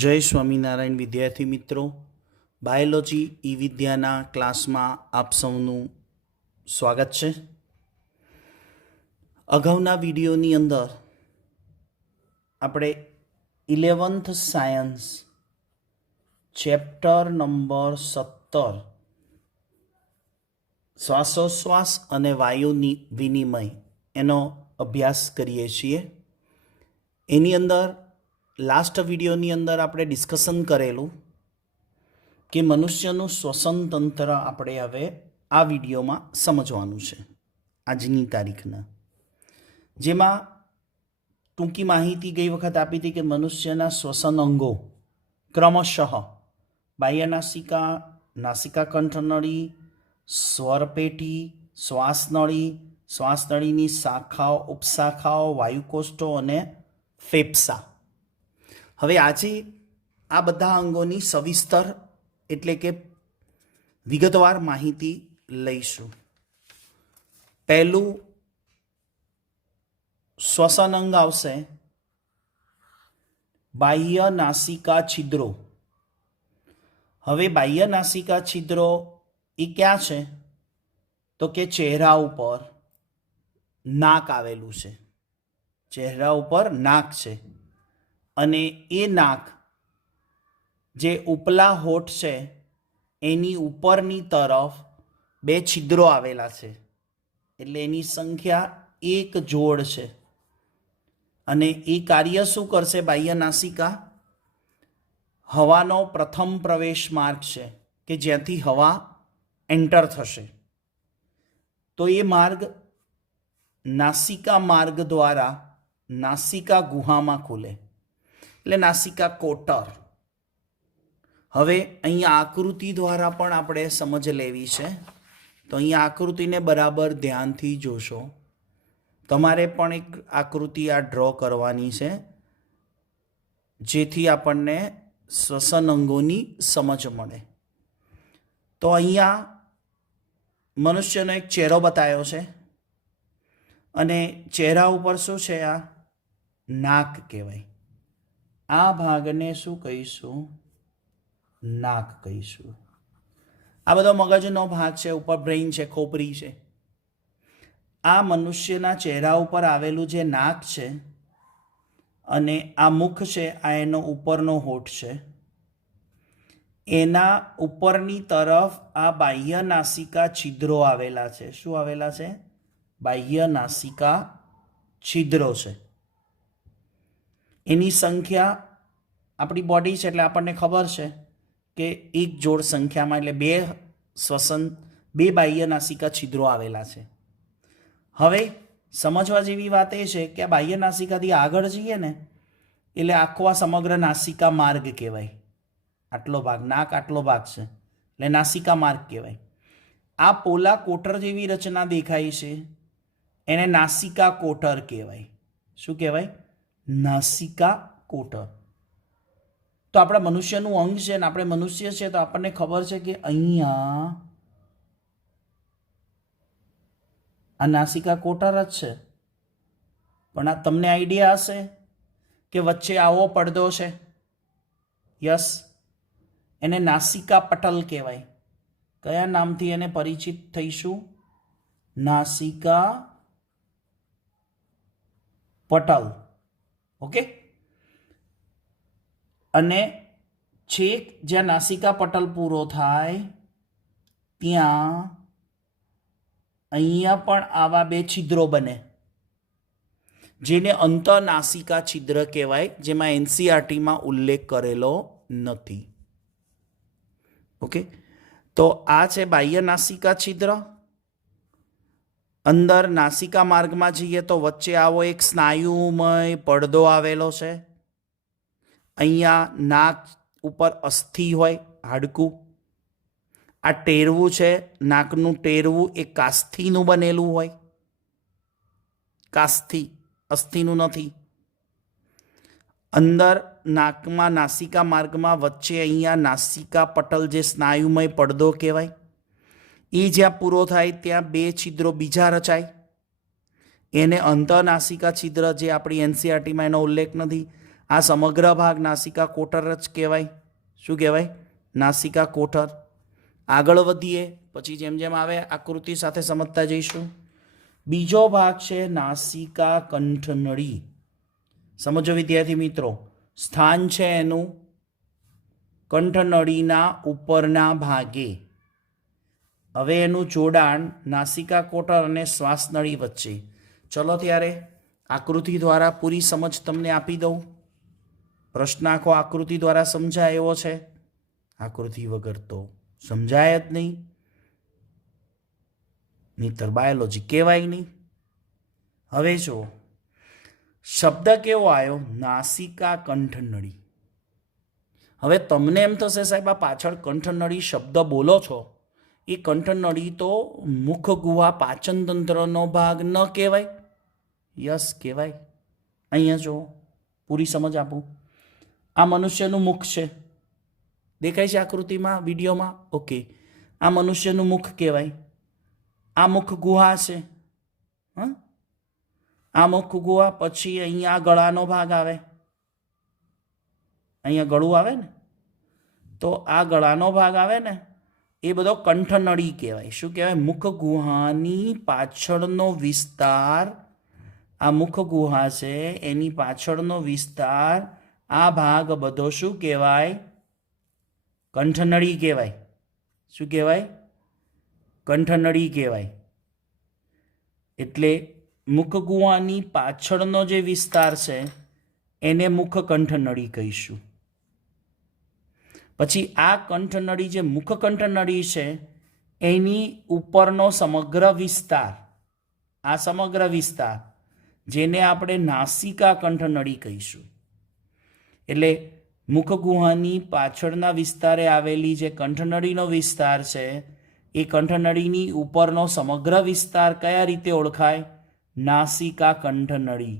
જય સ્વામિનારાયણ વિદ્યાર્થી મિત્રો, બાયોલોજી ઈ વિદ્યાના ક્લાસમાં આપ સૌનું સ્વાગત છે. અગાઉના વિડીયોની અંદર આપણે 11th સાયન્સ ચેપ્ટર નંબર 17 શ્વાસોશ્વાસ અને વાયુની વિનિમય એનો અભ્યાસ કરીએ છીએ. એની અંદર લાસ્ટ વિડીયોની અંદર આપણે ડિસ્કશન કરેલું કે મનુષ્યનું શ્વસન તંત્ર આપણે હવે આ વિડીયોમાં સમજવાનું છે આજની તારીખના, જેમાં ટૂંકી માહિતી ગઈ વખત આપી હતી કે મનુષ્યના શ્વસન અંગો ક્રમશઃ બાહ્યનાસિકા, નાસિકા કંઠનળી, સ્વરપેટી, શ્વાસનળી, શ્વાસનળીની શાખાઓ, ઉપશાખાઓ, વાયુકોષ્ઠો અને ફેફસા. હવે આજે આ બધા અંગોની સવિસ્તર એટલે કે વિગતવાર માહિતી લઈશું. પહેલું શ્વસન અંગ આવશે બાહ્ય નાસિકા છિદ્રો. હવે બાહ્ય નાસિકા છિદ્રો એ ક્યાં છે? તો કે ચહેરા ઉપર નાક આવેલું છે. ચહેરા ઉપર નાક છે અને એ નાક જે ઉપલા હોઠ છે એની ઉપરની તરફ બે છિદ્રો આવેલા છે, એટલે એની સંખ્યા એક જોડ છે. અને એ કાર્ય શું કરશે? બાહ્ય નાસિકા હવાનો પ્રથમ પ્રવેશ માર્ગ છે કે જ્યાંથી હવા એન્ટર થશે, તો એ માર્ગ નાસિકા માર્ગ દ્વારા નાસિકા ગુહામાં ખુલે, એટલે નાસિકા કોટર. હવે અહીંયા આકૃતિ દ્વારા પણ આપણે સમજ લેવી છે, તો અહીંયા આકૃતિને બરાબર ધ્યાનથી જોશો. તમારે પણ એક આકૃતિ આ ડ્રો કરવાની છે જેથી આપણને શ્વસન અંગોની સમજ મળે. તો અહીંયા મનુષ્યનો એક ચહેરો બતાવ્યો છે અને ચહેરા ઉપર શું છે? આ નાક કહેવાય. આ ભાગને શું કહીશું? નાક કહીશું. આ બધો મગજનો ભાગ છે, ઉપર બ્રેઇન છે, ખોપરી છે. આ મનુષ્યના ચહેરા ઉપર આવેલું જે નાક છે અને આ મુખ છે, આ એનો ઉપરનો હોઠ છે. એના ઉપરની તરફ આ બાહ્ય નાસિકા છિદ્રો આવેલા છે. શું આવેલા છે? બાહ્ય નાસિકા છિદ્રો છે. એની સંખ્યા આપણી બોડી છે એટલે આપણને ખબર છે કે એક જોડ સંખ્યામાં, એટલે બે બાહ્ય નાસિકા છિદ્રો આવેલા છે. હવે સમજવા જેવી વાત એ છે કે આ બાહ્ય નાસિકાથી આગળ જઈએ ને એટલે આખો આ સમગ્ર નાસિકા માર્ગ કહેવાય. આટલો ભાગ, નાક આટલો ભાગ છે એટલે નાસિકા માર્ગ કહેવાય. આ પોલા કોટર જેવી રચના દેખાય છે એને નાસિકા કોટર કહેવાય. શું કહેવાય? નાસિકા કોટર. તો આપણા મનુષ્યનું અંગ છે ને આપણે મનુષ્ય છે તો આપણને ખબર છે કે અહીંયા આ નાસિકા કોટર જ છે. પણ આ તમને આઈડિયા હશે કે વચ્ચે આવો પડદો છે. યસ, એને નાસિકા પટલ કહેવાય. કયા નામથી એને પરિચિત થઈશું? નાસિકા પટલ. ઓકે. અને છેક જ્યાં નાસિકા પટલ પૂરો થાય ત્યાં અહીંયા પણ આવા બે છિદ્રો બને જેને અંતનાસિકા છિદ્ર કહેવાય, જેમાં એનસીઆરટીમાં ઉલ્લેખ કરેલો નથી. ઓકે, તો આ છે બાહ્ય નાસિકા છિદ્ર. અંદર નાસિકા માર્ગમાં જઈએ તો વચ્ચે આવો એક સ્નાયુમય પડદો આવેલો છે. અહીંયા નાક ઉપર અસ્થિ હોય, હાડકું. આ ટેરવું છે, નાકનું ટેરવું એ કાસ્થીનું બનેલું હોય. કાસ્થી, અસ્થિનું નથી. અંદર નાકમાં નાસિકા માર્ગમાં વચ્ચે અહીંયા નાસિકા પટલ જે સ્નાયુમય પડદો કહેવાય એ જ્યાં પૂરો થાય ત્યાં બે છિદ્રો બીજા રચાય. એને અંતનાસિકા છિદ્ર, જે આપણી એનસીઆરટીમાં એનો ઉલ્લેખ નથી. આ સમગ્ર ભાગ નાસિકા કોટર જ કહેવાય. શું કહેવાય? નાસિકા કોટર. આગળ વધીએ પછી જેમ જેમ આવે આકૃતિ સાથે સમજતા જઈશું. બીજો ભાગ છે નાસિકા કંઠનળી. સમજો વિદ્યાર્થી મિત્રો, સ્થાન છે એનું કંઠનળીના ઉપરના ભાગે. હવે એનું જોડાણ નાસિકા કોટર અને શ્વાસનળી વચ્ચે. ચલો ત્યારે આકૃતિ દ્વારા પૂરી સમજ તમને આપી દઉં. પ્રશ્ન આખો આકૃતિ દ્વારા સમજાય એવો છે. આકૃતિ વગર તો સમજાય જ નહીં, નહીતર બાયોલોજી કહેવાય નહીં. હવે જો શબ્દ કેવો આવ્યો? નાસિકા કંઠનળી. હવે તમને એમ થશે સાહેબ આ પાછળ કંઠનળી શબ્દ બોલો છો, એ કંઠનળી તો મુખ ગુહા પાચન તંત્રનો ભાગ ન કહેવાય? યસ કહેવાય. અહીંયા જો પૂરી સમજ આપું. આ મનુષ્યનું મુખ છે, દેખાય છે આકૃતિમાં, વિડીયોમાં? ઓકે, આ મનુષ્યનું મુખ કહેવાય. આ મુખ ગુહા છે. હા, આ મુખ ગુહા. પછી અહીંયા ગળાનો ભાગ આવે, અહીંયા ગળું આવે ને, તો આ ગળાનો ભાગ આવે ને એ બધો કંઠનળી કહેવાય. શું કહેવાય? મુખ ગુહાની પાછળનો વિસ્તાર. આ મુખ ગુહા છે એની પાછળનો વિસ્તાર, આ ભાગ બધો શું કહેવાય? કંઠનળી કહેવાય. શું કહેવાય? કંઠનળી કહેવાય. એટલે મુખ ગુહાની પાછળનો જે વિસ્તાર છે એને મુખ કંઠનળી કહીશું. પછી આ કંઠનળી જે મુખ કંઠનળી છે એની ઉપરનો સમગ્ર વિસ્તાર, આ સમગ્ર વિસ્તાર જેને આપણે નાસિકા કંઠનળી કહીશું. એટલે મુખ ગુહાની પાછળના વિસ્તારે આવેલી જે કંઠનળીનો વિસ્તાર છે એ કંઠનળીની ઉપરનો સમગ્ર વિસ્તાર કયા રીતે ઓળખાય? નાસિકા કંઠનળી.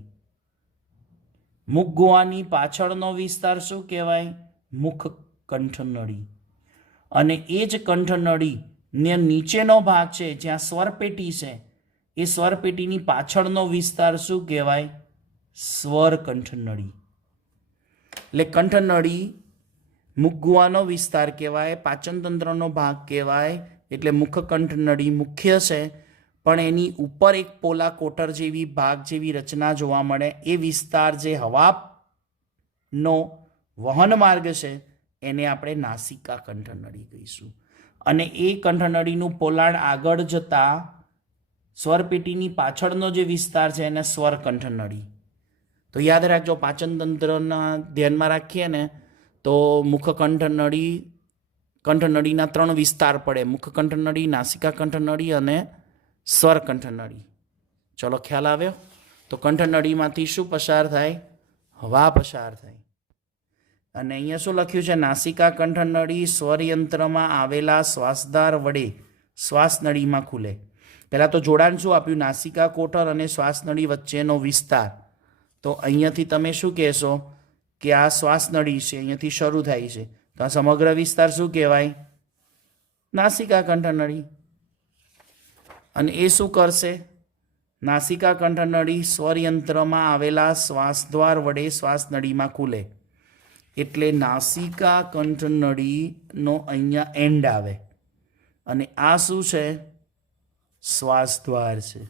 મુખ ગુહાની પાછળનો વિસ્તાર શું કહેવાય? મુખ કંઠનળી. અને એ જ કંઠનળીને નીચેનો ભાગ છે જ્યાં સ્વરપેટી છે, એ સ્વરપેટીની પાછળનો વિસ્તાર શું કહેવાય? સ્વર કંઠનળી. એટલે કંઠનળી મુખ ગુહાનો વિસ્તાર કહેવાય, પાચનતંત્રનો ભાગ કહેવાય. એટલે મુખ કંઠનળી મુખ્ય છે, પણ એની ઉપર એક પોલા કોટર જેવી ભાગ જેવી રચના જોવા મળે. એ વિસ્તાર જે હવાનો વહન માર્ગ છે એને આપણે નાસિકા કંઠનળી કહીશું. અને એ કંઠનળીનું પોલાણ આગળ જતા સ્વરપેટીની પાછળનો જે વિસ્તાર છે એને સ્વર કંઠનળી. તો યાદ રાખજો, પાચન તંત્રના ધ્યાનમાં રાખીએ ને તો મુખ કંઠનળી, કંઠનળીના 3 વિસ્તાર પડે: મુખ કંઠનળી, નાસિકા કંઠનળી અને સ્વર કંઠનળી. ચલો ખ્યાલ આવ્યો? તો કંઠનળીમાંથી શું પસાર થાય? હવા પસાર થાય. અને અહીંયા શું લખ્યું છે? નાસિકા કંઠનળી સ્વરયંત્રમાં આવેલા શ્વાસદ્વાર વડે શ્વાસનળીમાં ખુલે. પહેલાં તો જોડાણ શું આપ્યું? નાસિકા કોટર અને શ્વાસનળી વચ્ચેનો વિસ્તાર. તો અહીંયાથી તમે શું કહેશો કે આ શ્વાસનળી છે, અહીંયાથી શરૂ થાય છે, તો આ સમગ્ર વિસ્તાર શું કહેવાય? નાસિકા કંઠનળી. અને એ શું કરશે? નાસિકા કંઠનળી સ્વરયંત્રમાં આવેલા શ્વાસદ્વાર વડે શ્વાસનળીમાં ખુલે. એટલે નાસિકા કંઠનળીનો અહીંયા એન્ડ આવે. અને આ શું છે? શ્વાસદ્વાર છે.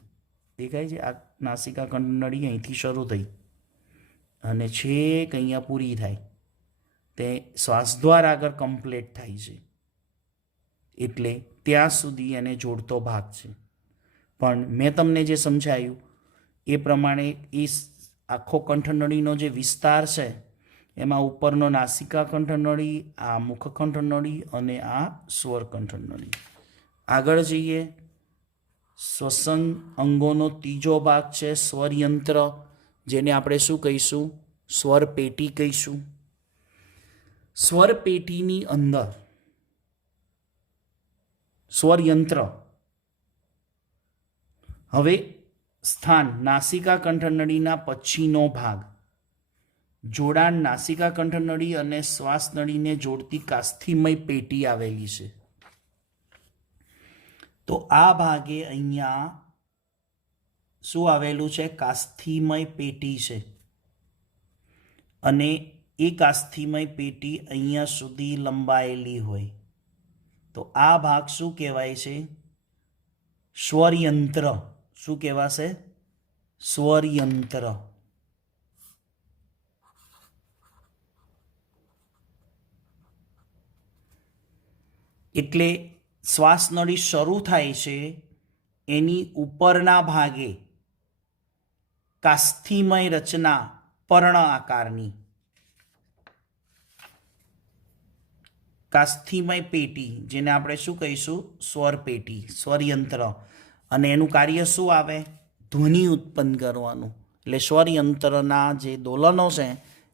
દેખાય છે? આ નાસિકા કંઠનળી અહીંથી શરૂ થઈ અને છેક અહીંયા પૂરી થાય, તે શ્વાસદ્વાર આગળ કમ્પ્લીટ થાય છે. એટલે ત્યાં સુધી એને જોડતો ભાગ છે. પણ મેં તમને જે સમજાયું એ પ્રમાણે એ આખો કંઠનળીનો જે વિસ્તાર છે એમાં ઉપરનો નાસિકા કંઠનળી, આ મુખ કંઠનળી અને આ સ્વર કંઠનળી. આગળ જઈએ. શ્વસન અંગોનો ત્રીજો ભાગ છે સ્વરયંત્ર, જેને આપણે શું કહીશું? સ્વરપેટી કહીશું. સ્વરપેટીની અંદર સ્વરયંત્ર. હવે સ્થાન નાસિકા કંઠનળીના પછીનો ભાગ. જોડાણ નાસિકા કંઠનળી અને શ્વાસનળીને જોડતી કાસ્થિમય પેટી આવેલી છે. તો આ ભાગે અહીંયા શું આવેલું છે? કાસ્થિમય પેટી છે. અને એ કાસ્થિમય પેટી અહીંયા સુધી લંબાયેલી હોય તો આ ભાગ શું કહેવાય છે? સ્વરયંત્ર. શું કહેવાશે? સ્વરયંત્ર. એટલે શ્વાસનળી શરૂ થાય છે એની ઉપરના ભાગે કાસ્થિમય રચના પર્ણ આકારની, કાસ્થિમય પેટી, જેને આપણે શું કહીશું? સ્વર પેટી, સ્વરયંત્ર. અને એનું કાર્ય શું આવે? ધ્વનિ ઉત્પન્ન કરવાનું. એટલે સ્વરયંત્રના જે દોલનો છે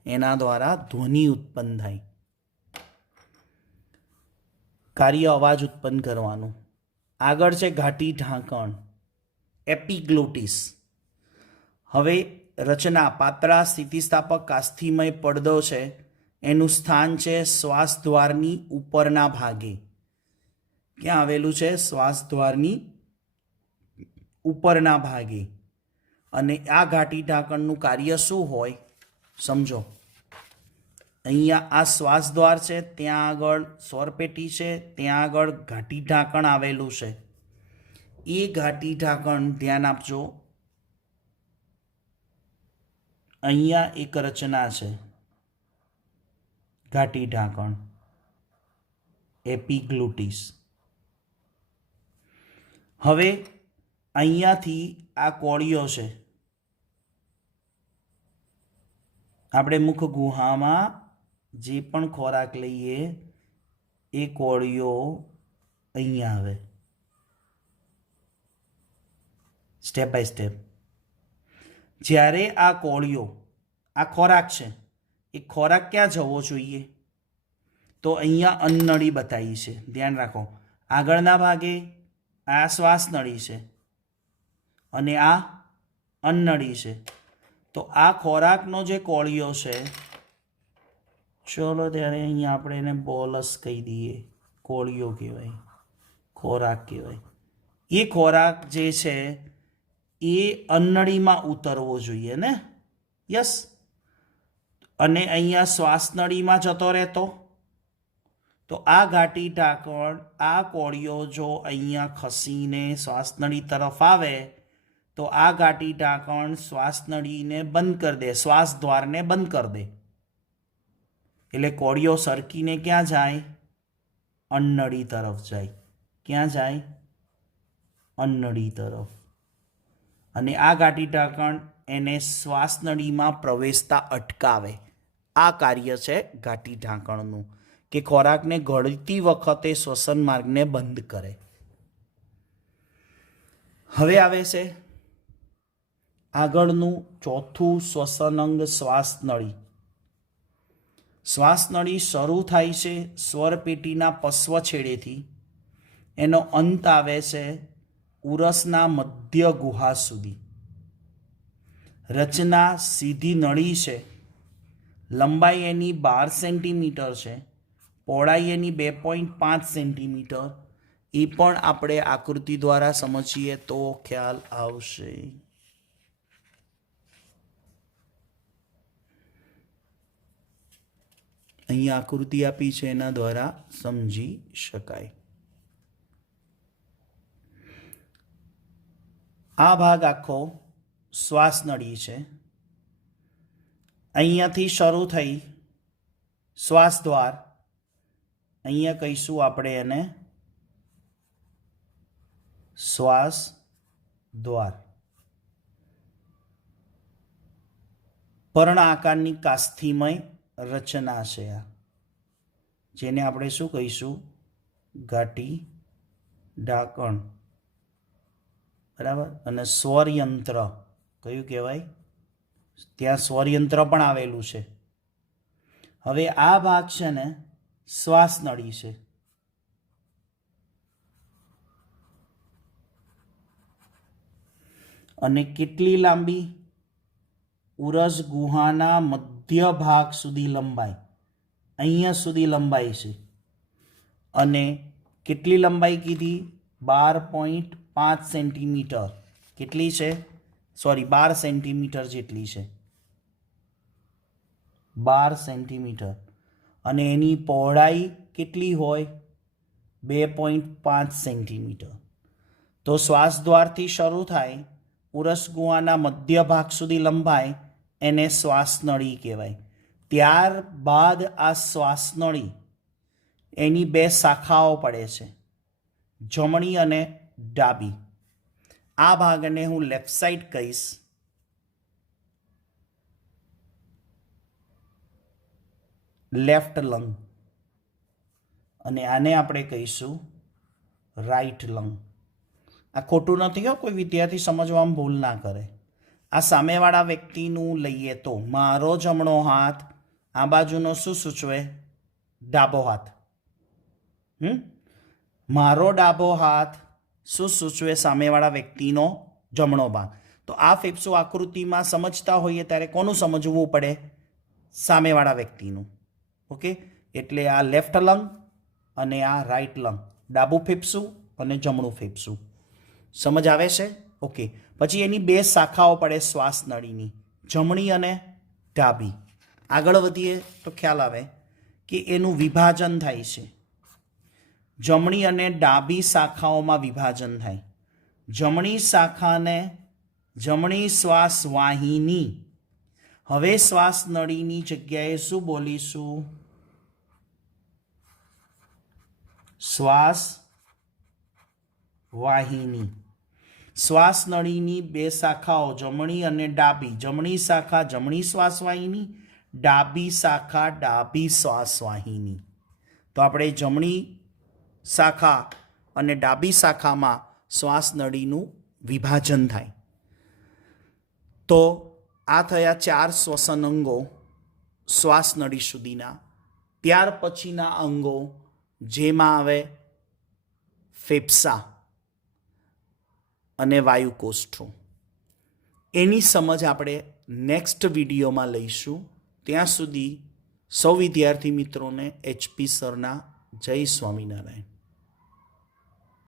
એના દ્વારા ધ્વનિ ઉત્પન્ન થાય, કાર્ય અવાજ ઉત્પન્ન કરવાનું. આગળ છે ઘાટી ઢાંકણ, એપિગ્લોટિસ. હવે રચના પાતળા સ્થિતિસ્થાપક કાસ્થિમય પડદો છે, એનું સ્થાન છે શ્વાસદ્વારની ઉપરના ભાગે. ક્યાં આવેલું છે? શ્વાસદ્વારની ઉપરના ભાગે. અને આ ઘાટી ઢાંકણનું કાર્ય શું હોય? સમજો. અહીંયા આ શ્વાસદ્વાર છે, ત્યાં આગળ સ્વરપેટી છે, ત્યાં આગળ ઘાટી ઢાંકણ આવેલું છે. એ ઘાટી ઢાંકણ, ધ્યાન આપજો, અહીંયા એક રચના છે ઘાટી ઢાંકણ, એપિગ્લોટિસ. હવે અહીંયાથી આ કોળીઓ છે, આપણે મુખ ગુહામાં જે પણ ખોરાક લઈએ એ કોળીઓ અહીંયા આવે, સ્ટેપ બાય સ્ટેપ. જ્યારે આ કોળીઓ, આ ખોરાક છે, એ ખોરાક ક્યાં જવો જોઈએ? તો અહીંયા અન્નનળી બતાવી છે, ધ્યાન રાખો. આગળના ભાગે આ શ્વાસનળી છે અને આ અન્નનળી છે. તો આ ખોરાકનો જે કોળીઓ છે, ચલો ત્યારે અહીંયા આપણે એને બોલસ કહી દઈએ, કોળીઓ કહેવાય, ખોરાક કહેવાય. એ ખોરાક જે છે એ અન્નળીમાં ઉતરવો જોઈએ ને? યસ. અને અહીંયા શ્વાસનળીમાં જતો રહેતો. તો આ ઘાટી ઢાંકણ, આ કોળીઓ જો અહીંયા ખસીને શ્વાસનળી તરફ આવે તો આ ઘાટી ઢાંકણ શ્વાસનળીને બંધ કરી દે, શ્વાસદ્વારને બંધ કરી દે. એટલે કોળીઓ સરકીને ક્યાં જાય? અન્નળી તરફ જાય. ક્યાં જાય? અન્નળી તરફ. અને આ ઘાટી ઢાંકણ એને શ્વાસનળીમાં પ્રવેશતા અટકાવે. આ કાર્ય છે ઘાટી ઢાંકણનું, કે ખોરાકને ગળતી વખતે શ્વસન માર્ગને બંધ કરે. હવે આવે છે આગળનું ચોથું શ્વસન અંગ, શ્વાસનળી. શ્વાસનળી શરૂ થાય છે સ્વરપેટીના પશ્વ છેડેથી, એનો અંત આવે છે ઉરસના મધ્ય ગુહા સુધી. રચના સીધી નળી છે, લંબાઈ એની 12 સેન્ટીમીટર છે, પહોળાઈ એની 2.5 સેન્ટીમીટર. એ પણ આપણે આકૃતિ દ્વારા સમજીએ તો ખ્યાલ આવશે. અહીંયા આકૃતિ આપી છે, એના દ્વારા સમજી શકાય. આ ભાગ આખો શ્વાસનળી છે. અહીંયાથી શરૂ થઈ શ્વાસદ્વાર, અહીંયા કહીશું આપણે એને શ્વાસદ્વાર. પર્ણ આકારની કાસ્થિમય રચના છે આ, જેને આપણે શું કહીશું? ઘાટી ઢાંકણ. બરાબર. અને સ્વરયંત્ર કયું કહેવાય? ત્યાં સ્વરયંત્ર પણ આવેલું છે. હવે આ ભાગ છે ને શ્વાસનળી છે. અને કેટલી લાંબી? ઉરસ ગુહાના મધ્ય ભાગ સુધી લંબાઈ, અહીંયા સુધી લંબાઈ છે. અને કેટલી લંબાઈ કીધી? 12.5 સેન્ટીમીટર. કેટલી છે? 12 સેન્ટીમીટર જેટલી છે. 12 સેન્ટીમીટર અને એની પહોળાઈ કેટલી હોય? 2.5 સેન્ટીમીટર. તો શ્વાસ દ્વારથી શરૂ થાય, ઉરસગુહાના મધ્ય ભાગ સુધી લંબાય, એને શ્વાસનળી કહેવાય. ત્યારબાદ આ શ્વાસનળી એની 2 શાખાઓ પડે છે, જમણી અને ડાબી. આ ભાગને હું લેફ્ટ સાઈડ કહીશ. Left lung. અને આને આપણે કહીશું રાઈટ લંગ. આ ખોટું નથી હો, કોઈ વિદ્યાર્થી સમજવામાં ભૂલ ના કરે. આ સામેવાળા વ્યક્તિનું લઈએ તો મારો જમણો હાથ આ બાજુનો શું સૂચવે? ડાબો હાથ. મારો ડાબો હાથ શું સૂચવે? સામેવાળા વ્યક્તિનો જમણો ભાગ. તો આ ફેફસું આકૃતિમાં સમજતા હોઈએ ત્યારે કોનું સમજવું પડે? સામેવાળા વ્યક્તિનું. ઓકે, એટલે આ લેફ્ટ લંગ અને આ રાઈટ લંગ, ડાબું ફેફસું અને જમણું ફેફસું. સમજ આવે છે? ઓકે. પછી એની 2 શાખાઓ પડે શ્વાસનળીની, જમણી અને ડાબી. આગળ વધીએ તો ખ્યાલ આવે કે એનું વિભાજન થાય છે. જમણી અને ડાબી શાખાઓમાં વિભાજન થાય. જમણી શાખાને જમણી શ્વાસ વાહિની. હવે શ્વાસનળીની જગ્યાએ શું બોલીશું? શ્વાસ વાહિની. શ્વાસનળીની 2 શાખાઓ, જમણી અને ડાબી. જમણી શાખા જમણી શ્વાસવાહિની, ડાબી શાખા ડાબી શ્વાસવાહિની. તો આપણે જમણી શાખા અને ડાબી શાખામાં શ્વાસનળીનું વિભાજન થાય. તો આ થયા 4 શ્વસન અંગો શ્વાસનળી સુધીના. ત્યાર પછીના અંગો જેમાં આવે ફેફસા અને વાયુકોષ્ઠો. એની સમજ આપણે નેક્સ્ટ વિડીયોમાં લઈશું. ત્યાં સુધી સૌ વિદ્યાર્થી મિત્રોને HP સરના જય સ્વામિનારાયણ.